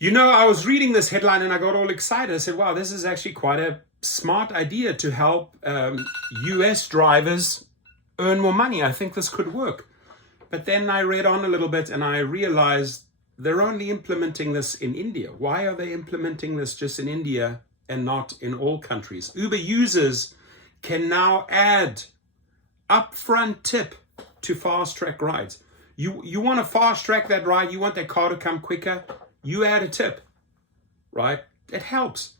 You know, I was reading this headline and I got all excited. I said, wow, this is actually quite a smart idea to help US drivers earn more money. I think this could work. But then I read on a little bit and I realized they're only implementing this in India. Why are they implementing this just in India and not in all countries? Uber users can now add upfront tip to fast track rides. You want to fast track that ride, you want that car to come quicker, you add a tip, right? It helps.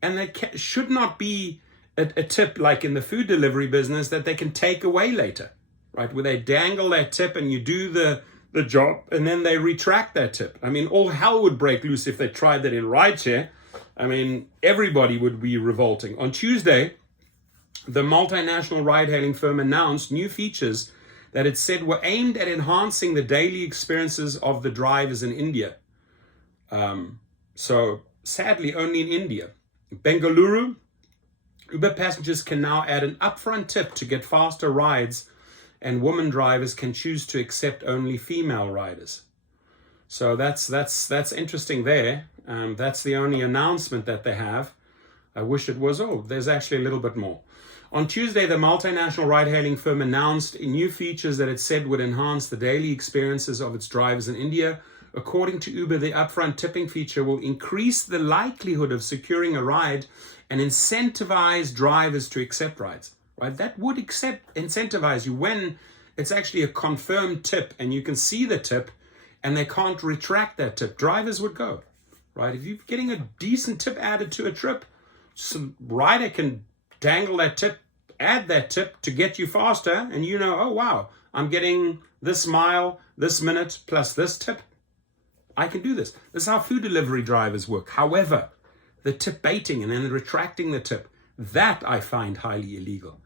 And that should not be a tip like in the food delivery business that they can take away later, right? Where they dangle that tip and you do the job and then they retract that tip. I mean, all hell would break loose if they tried that in Rideshare. I mean, everybody would be revolting. On Tuesday, the multinational ride-hailing firm announced new features that it said were aimed at enhancing the daily experiences of the drivers in India. So sadly, only in India. Bengaluru, Uber passengers can now add an upfront tip to get faster rides, and women drivers can choose to accept only female riders. So that's interesting there. That's the only announcement that they have. I wish it was, there's actually a little bit more. On Tuesday, the multinational ride-hailing firm announced new features that it said would enhance the daily experiences of its drivers in India. According to Uber, the upfront tipping feature will increase the likelihood of securing a ride and incentivize drivers to accept rides. Right? That would incentivize you when it's actually a confirmed tip and you can see the tip and they can't retract that tip. Drivers would go, right? If you're getting a decent tip added to a trip, some rider can dangle that tip, add that tip to get you faster, and you know, oh wow, I'm getting this mile, this minute, plus this tip. I can do this. This is how food delivery drivers work. However, the tip baiting and then retracting the tip, that I find highly illegal.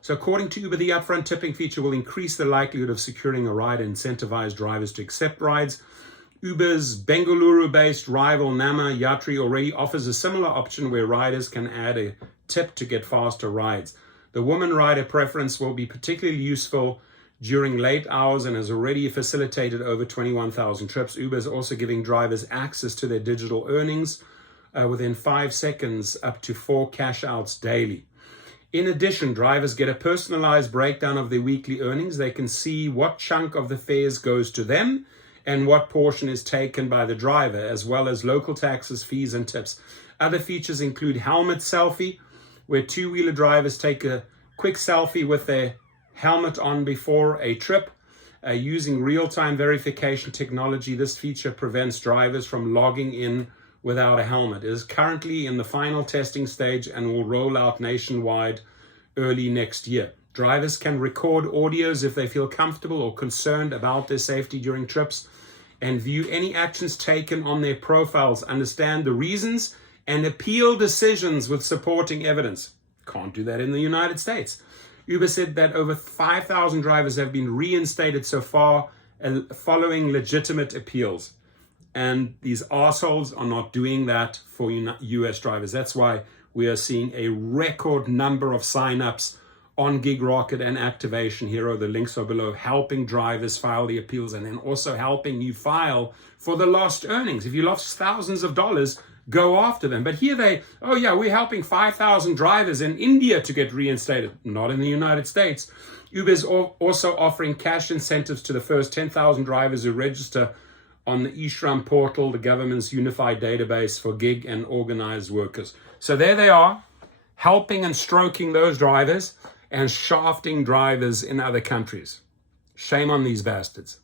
So according to Uber, the upfront tipping feature will increase the likelihood of securing a ride and incentivize drivers to accept rides. Uber's Bengaluru-based rival Nama Yatri already offers a similar option where riders can add a tip to get faster rides. The woman rider preference will be particularly useful during late hours and has already facilitated over 21,000 trips. Uber is also giving drivers access to their digital earnings within 5 seconds, up to 4 cash outs daily. In addition, drivers get a personalized breakdown of their weekly earnings. They can see what chunk of the fares goes to them and what portion is taken by the driver, as well as local taxes, fees, and tips. Other features include helmet selfie, where two-wheeler drivers take a quick selfie with their helmet on before a trip. Using real-time verification technology, this feature prevents drivers from logging in without a helmet. It is currently in the final testing stage and will roll out nationwide early next year. Drivers can record audios if they feel comfortable or concerned about their safety during trips and view any actions taken on their profiles, understand the reasons, and appeal decisions with supporting evidence. Can't do that in the United States. Uber said that over 5,000 drivers have been reinstated so far following legitimate appeals. And these assholes are not doing that for US drivers. That's why we are seeing a record number of signups on GigRocket and Activation Hero. The links are below, helping drivers file the appeals and then also helping you file for the lost earnings. If you lost thousands of dollars, go after them. But here we're helping 5,000 drivers in India to get reinstated, not in the United States. Uber is also offering cash incentives to the first 10,000 drivers who register on the eShram portal, the government's unified database for gig and organized workers. So there they are, helping and stroking those drivers and shafting drivers in other countries. Shame on these bastards.